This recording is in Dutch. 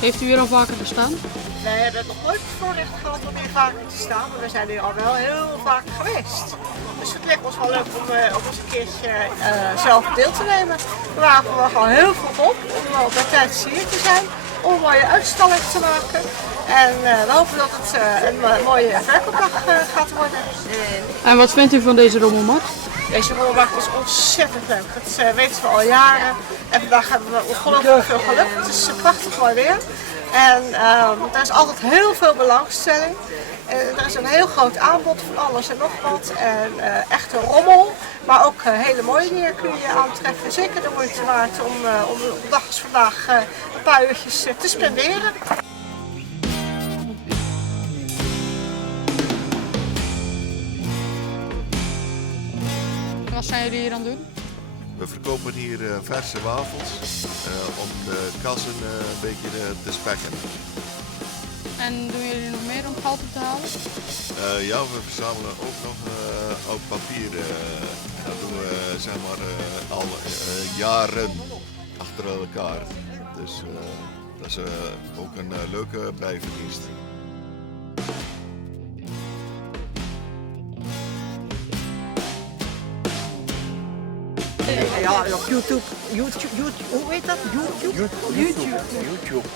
Heeft u hier al vaker gestaan? Wij hebben nog nooit het voorrecht gehad om hier vaker te staan, maar we zijn hier al wel heel vaak geweest. Dus het leek ons wel leuk om eens een keertje zelf deel te nemen. We wagen er al heel veel op om op de tijd hier te zijn, om een mooie uitstalling te maken. En we hopen dat het een mooie verkoopdag gaat worden. En wat vindt u van deze rommelmarkt? Deze rommelmarkt is ontzettend leuk, dat weten we al jaren. En vandaag hebben we ongelooflijk veel geluk. Het is prachtig mooi weer. En er is altijd heel veel belangstelling. Er is een heel groot aanbod van alles en nog wat. En echte rommel, maar ook hele mooie dingen kun je aantreffen. Zeker de moeite waard om op een dag als vandaag een paar uurtjes te spenderen. Wat zijn jullie hier aan het doen? We verkopen hier verse wafels om de kassen een beetje te spekken. En doen jullie nog meer om geld op te halen? Ja, we verzamelen ook nog oud papier. Dat doen we zeg maar al jaren achter elkaar. Dus dat is ook een leuke bijverdienst. Ja, op YouTube, hoe heet dat? YouTube? YouTube.